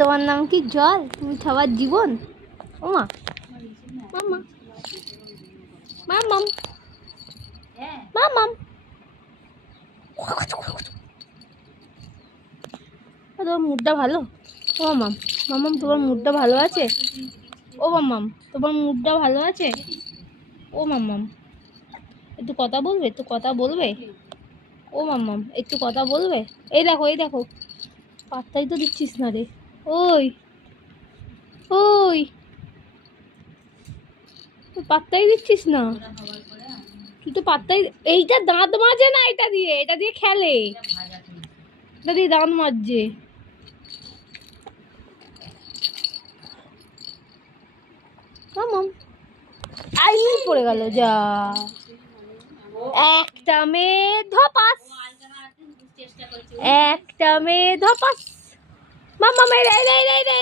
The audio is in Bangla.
তোমার নাম কি জল? তুমি সবার জীবন। ওমা মাম্মা মাম্মাম মাম্মাম। তোমার মুডটা ভালো? ও মাম মাম্মাম, তোমার মুডটা ভালো আছে? ও মাম্মাম, তোমার মুডটা ভালো আছে? ও মাম্মাম, একটু কথা বলবে? একটু কথা বলবে? ও মাম্মাম, একটু কথা বলবে? এই দেখো, এই দেখো, পাত্তাই তো দিচ্ছিস না রে। ওই ওই, পাত্তাই দিচ্ছিস না তুই তো, পাত্তাই। এইটা দাঁত মাজে না, এটা দিয়ে, এটা দিয়ে খেলে, এটা দিয়ে দাঁত মাজছে। মাম্মাম আই পড়ে গেল যা। একটা মেয়ে ধপাস, একটা মেয়ে ধপাস। মাম্মাম এই রে,